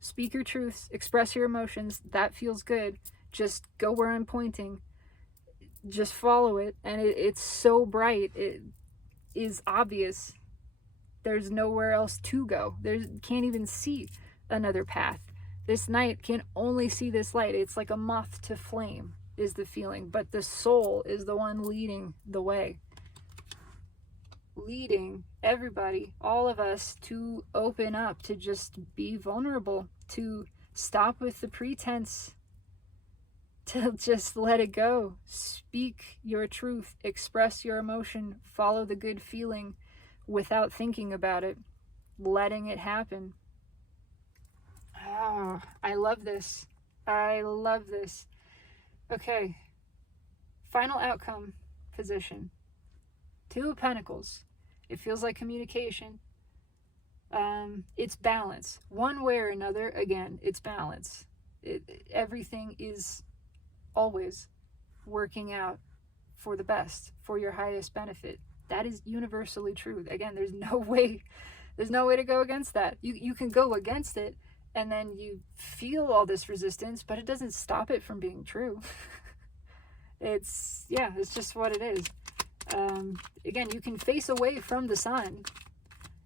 speak your truths, express your emotions. That feels good. Just go where I'm pointing. Just follow it. And it's so bright. It is obvious. There's nowhere else to go. Can't even see another path. This knight can only see this light. It's like a moth to flame is the feeling. But the soul is the one leading the way. Leading everybody, all of us, to open up, to just be vulnerable, to stop with the pretense, to just let it go. Speak your truth, express your emotion, follow the good feeling without thinking about it, letting it happen. Oh, I love this. I love this. Okay. Final outcome position. Two of Pentacles. It feels like communication. It's balance. One way or another, again, it's balance. Everything is always working out for the best, for your highest benefit. That is universally true. Again, there's no way to go against that. You can go against it, and then you feel all this resistance, but it doesn't stop it from being true. It's just what it is. Again, you can face away from the sun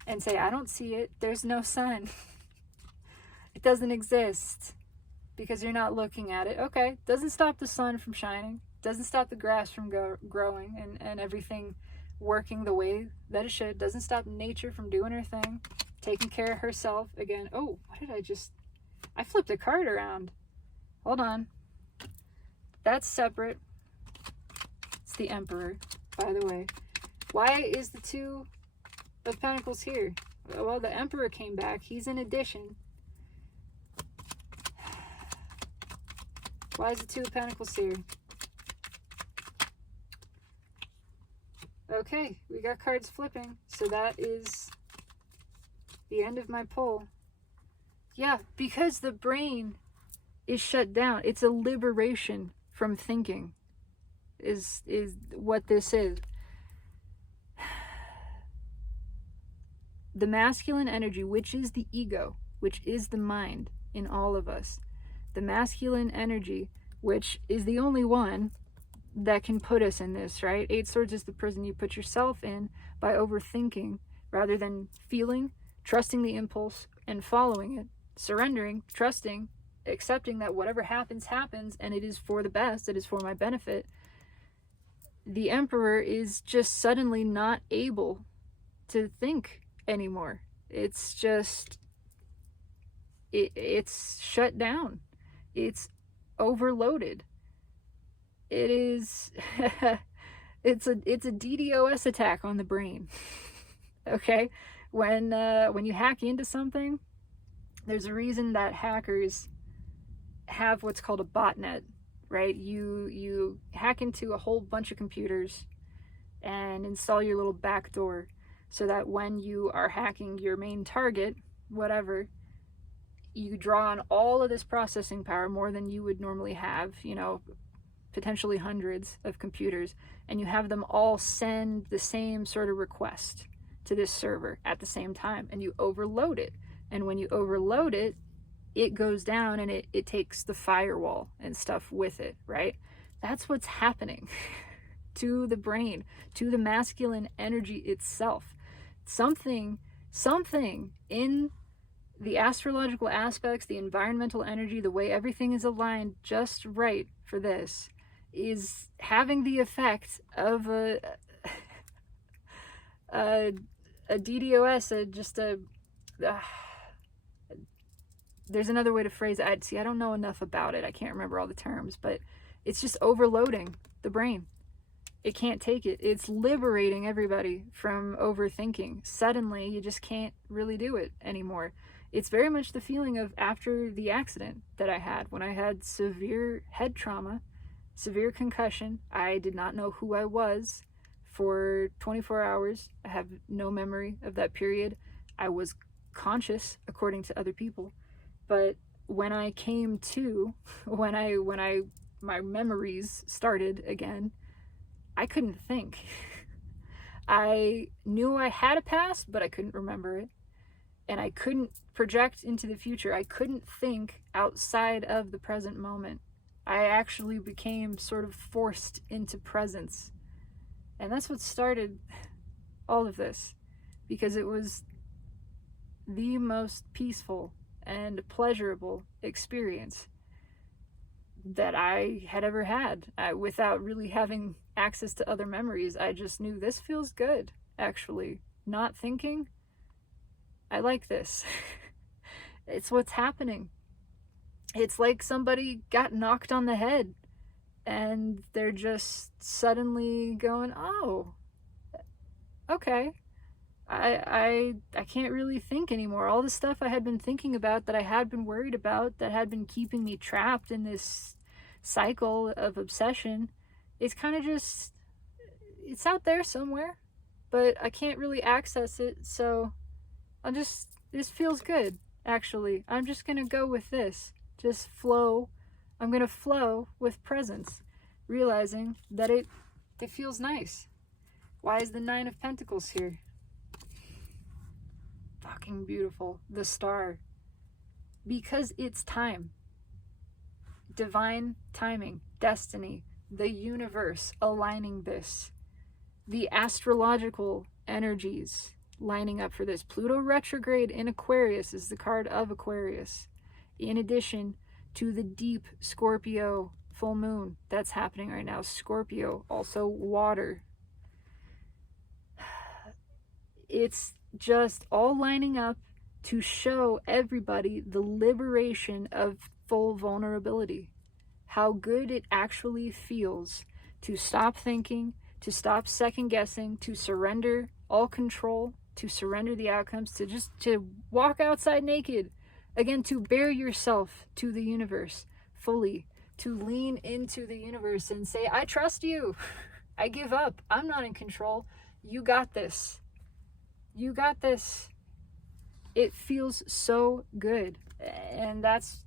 and say, I don't see it. There's no sun. It doesn't exist because you're not looking at it. Okay, doesn't stop the sun from shining. Doesn't stop the grass from growing and everything working the way that it should. Doesn't stop nature from doing her thing, taking care of herself. Again, oh, what did I flipped a card around. Hold on. That's separate. It's the Emperor, by the way. Why is the Two of Pentacles here? Well, the Emperor came back. He's an addition. Why is the Two of Pentacles here? Okay, we got cards flipping. So that is the end of my pull. Yeah, because the brain is shut down. It's a liberation from thinking is what this is. The masculine energy, which is the ego, which is the mind in all of us. The masculine energy, which is the only one that can put us in this, right? Eight Swords is the prison you put yourself in by overthinking rather than feeling, trusting the impulse and following it, surrendering, trusting, accepting that whatever happens, happens, and it is for the best, it is for my benefit. The Emperor is just suddenly not able to think anymore. It's just, it's shut down. It's overloaded. It is, it's a DDoS attack on the brain. Okay? When you hack into something, there's a reason that hackers have what's called a botnet, right? You hack into a whole bunch of computers and install your little backdoor so that when you are hacking your main target, whatever, you draw on all of this processing power, more than you would normally have, you know, potentially hundreds of computers, and you have them all send the same sort of request to this server at the same time, and you overload it. And when you overload it, it goes down and it takes the firewall and stuff with it, right? That's what's happening to the brain, to the masculine energy itself. Something in the astrological aspects, the environmental energy, the way everything is aligned just right for this, is having the effect of a DDoS, there's another way to phrase it. I don't know enough about it. I can't remember all the terms, but it's just overloading the brain. It can't take it. It's liberating everybody from overthinking. Suddenly, you just can't really do it anymore. It's very much the feeling of after the accident that I had, when I had severe head trauma, severe concussion. I did not know who I was for 24 hours. I have no memory of that period. I was conscious, according to other people, but when I came to, my memories started again, I couldn't think. I knew I had a past, but I couldn't remember it. And I couldn't project into the future. I couldn't think outside of the present moment. I actually became sort of forced into presence. And that's what started all of this, because it was the most peaceful and pleasurable experience that I had ever had, without really having access to other memories. I just knew this feels good, actually. Not thinking, I like this. It's what's happening. It's like somebody got knocked on the head and they're just suddenly going, oh, okay. I can't really think anymore. All the stuff I had been thinking about, that I had been worried about, that had been keeping me trapped in this cycle of obsession, it's kind of just, it's out there somewhere, but I can't really access it. So this feels good, actually. I'm just gonna go with this. Just flow. I'm gonna flow with presence, realizing that it feels nice. Why is the 9 of Pentacles here? Fucking beautiful. The star. Because it's time. Divine timing. Destiny. The universe aligning this. The astrological energies lining up for this. Pluto retrograde in Aquarius is the card of Aquarius. In addition to the deep Scorpio full moon that's happening right now. Scorpio, also water. It's just all lining up to show everybody the liberation of full vulnerability. How good it actually feels to stop thinking, to stop second guessing, to surrender all control, to surrender the outcomes, to walk outside naked. Again, to bare yourself to the universe fully, to lean into the universe and say, I trust you. I give up. I'm not in control. You got this. You got this. It feels so good. And that's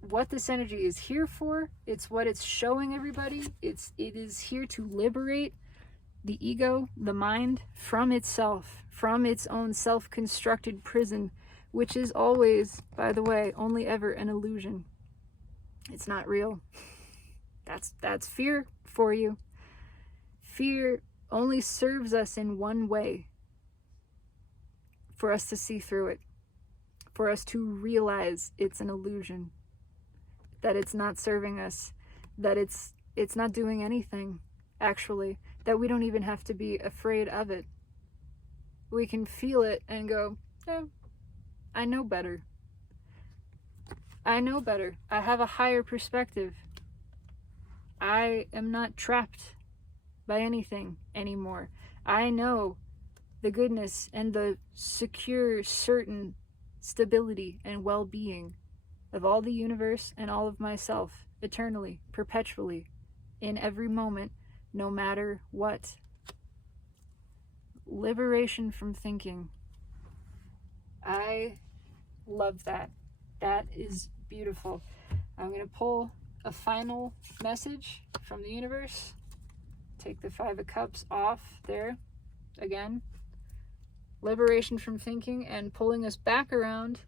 what this energy is here for. It's what it's showing everybody. It is here to liberate the ego, the mind, from itself, from its own self-constructed prison, which is always, by the way, only ever an illusion. It's not real. That's fear for you. Fear only serves us in one way: for us to see through it, for us to realize it's an illusion, that it's not serving us, that it's not doing anything, actually, that we don't even have to be afraid of it. We can feel it and go, I know better. I know better. I have a higher perspective. I am not trapped by anything anymore. I know the goodness and the secure, certain stability and well-being of all the universe and all of myself, eternally, perpetually, in every moment, no matter what. Liberation from thinking. I love that. That is beautiful. I'm going to pull a final message from the universe. Take the 5 of Cups off there. Again, liberation from thinking, and pulling us back around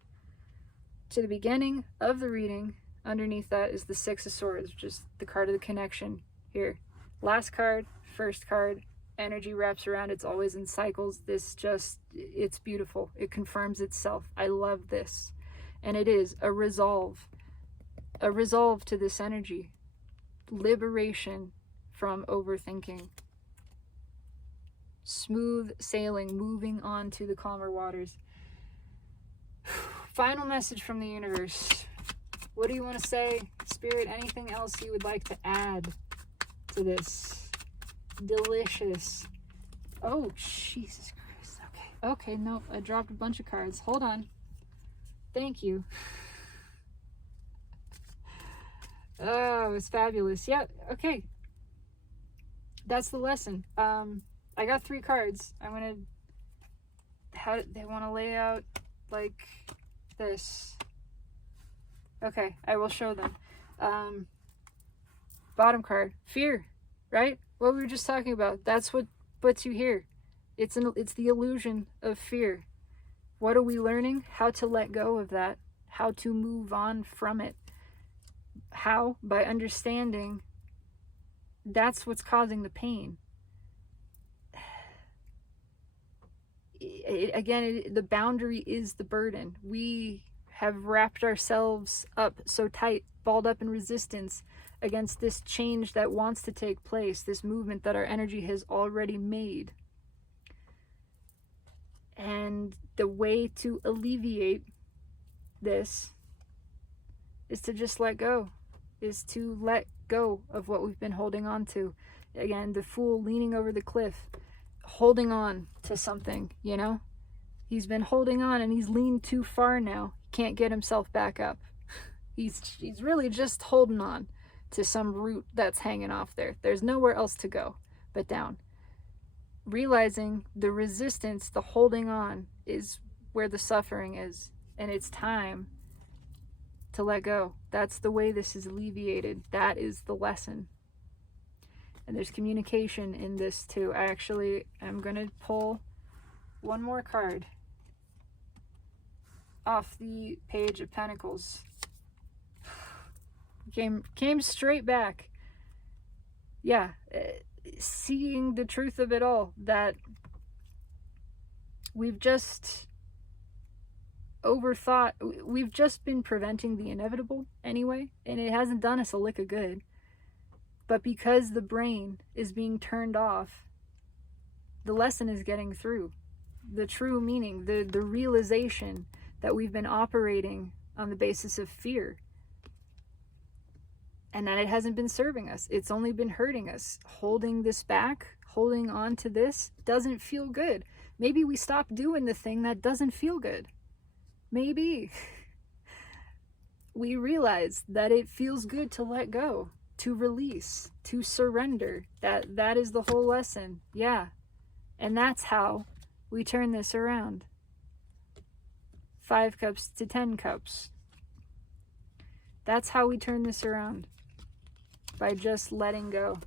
to the beginning of the reading. Underneath that is the 6 of Swords, which is the card of the connection here. Last card, first card. Energy wraps around. It's always in cycles. It's beautiful. It confirms itself. I love this. And it is a resolve to this energy. Liberation from overthinking. Smooth sailing, moving on to the calmer waters. Final message from the universe. What do you want to say, Spirit? Anything else you would like to add to this? Delicious. Oh, Jesus Christ. Okay, no, I dropped a bunch of cards. Hold on. Thank you. Oh, it's fabulous. Yeah, okay. That's the lesson. I got 3 cards. I'm gonna, how they want to lay out like this. Okay, I will show them. Bottom card, fear, right? What we were just talking about. That's what puts you here. It's the illusion of fear. What are we learning? How to let go of that. How to move on from it. How? By understanding that's what's causing the pain. The boundary is the burden. We have wrapped ourselves up so tight, balled up in resistance against this change that wants to take place, this movement that our energy has already made. And the way to alleviate this is to just let go, is to let go of what we've been holding on to. Again, the fool leaning over the cliff, holding on to something, you know? He's been holding on and he's leaned too far now. He can't get himself back up. He's really just holding on to some root that's hanging off there. There's nowhere else to go but down. Realizing the resistance, the holding on, is where the suffering is. And it's time to let go. That's the way this is alleviated. That is the lesson. And there's communication in this too. I'm going to pull one more card off the Page of Pentacles. Came straight back. Yeah, seeing the truth of it all, that we've just overthought. We've just been preventing the inevitable anyway, and it hasn't done us a lick of good. But because the brain is being turned off, the lesson is getting through. The true meaning, the realization that we've been operating on the basis of fear, and that it hasn't been serving us. It's only been hurting us. Holding this back, holding on to this, doesn't feel good. Maybe we stop doing the thing that doesn't feel good. Maybe we realize that it feels good to let go, to release, to surrender. That is the whole lesson. Yeah. And that's how we turn this around. 5 cups to 10 cups. That's how we turn this around. By just letting go.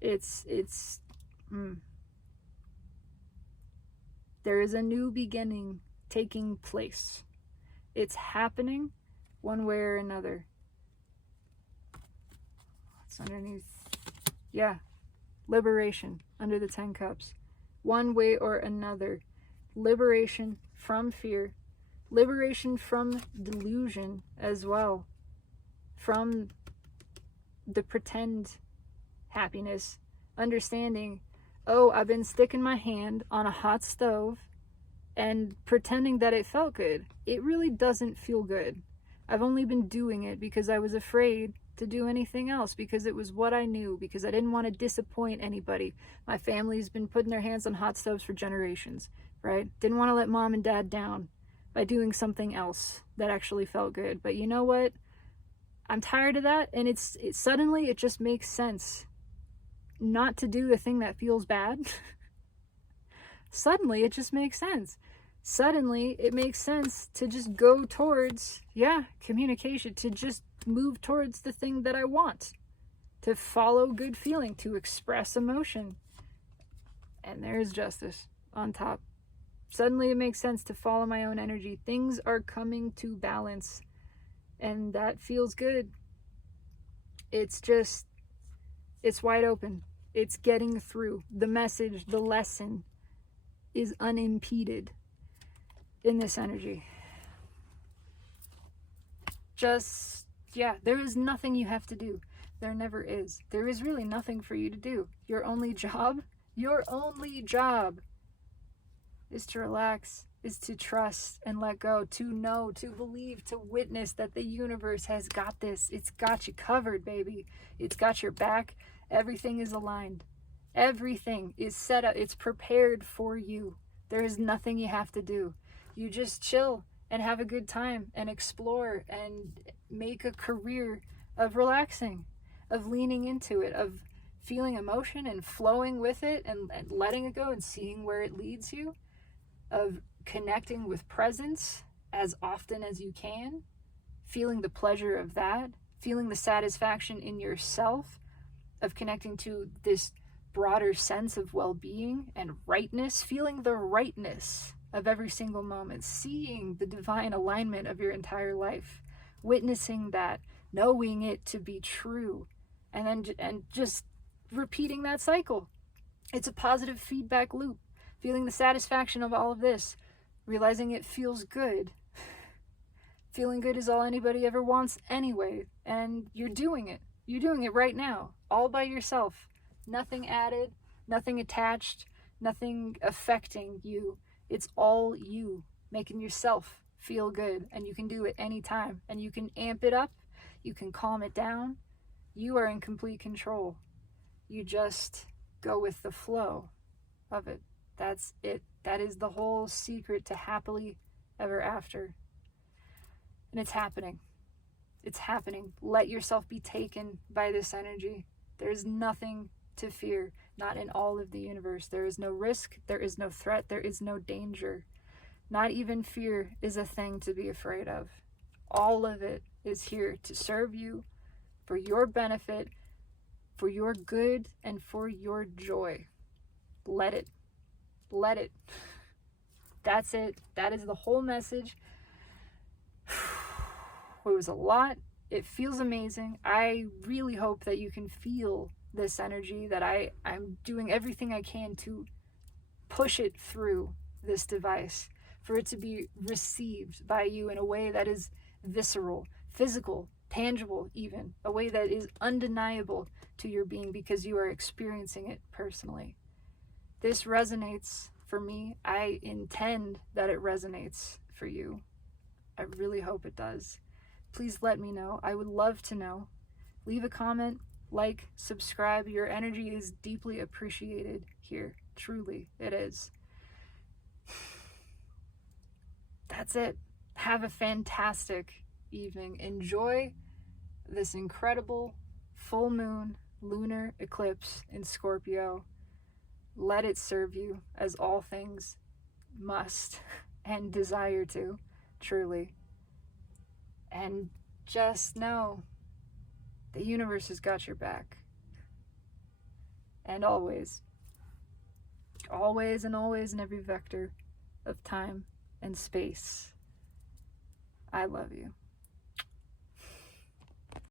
There is a new beginning taking place. It's happening one way or another. What's underneath? Yeah. Liberation under the 10 cups. One way or another. Liberation from fear. Liberation from delusion as well. From the pretend happiness. Understanding, oh, I've been sticking my hand on a hot stove and pretending that it felt good. It really doesn't feel good. I've only been doing it because I was afraid to do anything else, because it was what I knew, because I didn't want to disappoint anybody. My family's been putting their hands on hot stoves for generations, right? Didn't want to let mom and dad down by doing something else that actually felt good. But you know what? I'm tired of that, and suddenly it just makes sense not to do the thing that feels bad. Suddenly it just makes sense. Suddenly it makes sense to just go towards, communication, to just move towards the thing that I want, to follow good feeling, to express emotion. And there's justice on top. Suddenly it makes sense to follow my own energy. Things are coming to balance, and that feels good. It's wide open. It's getting through. The message, the lesson is unimpeded in this energy. There is nothing you have to do. There never is. There is really nothing for you to do. Your only job is to relax, is to trust and let go, to know, to believe, to witness that the universe has got this. It's got you covered, baby. It's got your back. Everything is aligned. Everything is set up. It's prepared for you. There is nothing you have to do. You just chill and have a good time and explore and make a career of relaxing, of leaning into it, of feeling emotion and flowing with it and letting it go and seeing where it leads you, of connecting with presence as often as you can, feeling the pleasure of that, feeling the satisfaction in yourself, of connecting to this broader sense of well-being and rightness, feeling the rightness of every single moment, seeing the divine alignment of your entire life, witnessing that, knowing it to be true, and just repeating that cycle. It's a positive feedback loop, feeling the satisfaction of all of this, realizing it feels good. Feeling good is all anybody ever wants anyway, and you're doing it. You're doing it right now, all by yourself. Nothing added, nothing attached, nothing affecting you. It's all you, making yourself feel good, and you can do it anytime. And you can amp it up, you can calm it down. You are in complete control. You just go with the flow of it. That's it. That is the whole secret to happily ever after. And it's happening. It's happening. Let yourself be taken by this energy. There's nothing to fear, not in all of the universe. There is no risk, there is no threat, there is no danger. Not even fear is a thing to be afraid of. All of it is here to serve you, for your benefit, for your good, and for your joy. Let it. Let it. That's it. That is the whole message. It was a lot. It feels amazing. I really hope that you can feel this energy, that I'm doing everything I can to push it through this device, for it to be received by you in a way that is visceral, physical, tangible even, a way that is undeniable to your being because you are experiencing it personally. This resonates for me. I intend that it resonates for you. I really hope it does. Please let me know. I would love to know. Leave a comment, like, subscribe. Your energy is deeply appreciated here. Truly, it is. That's it. Have a fantastic evening. Enjoy this incredible full moon lunar eclipse in Scorpio. Let it serve you as all things must and desire to, truly. And just know the universe has got your back. And always. Always and always in every vector of time and space. I love you.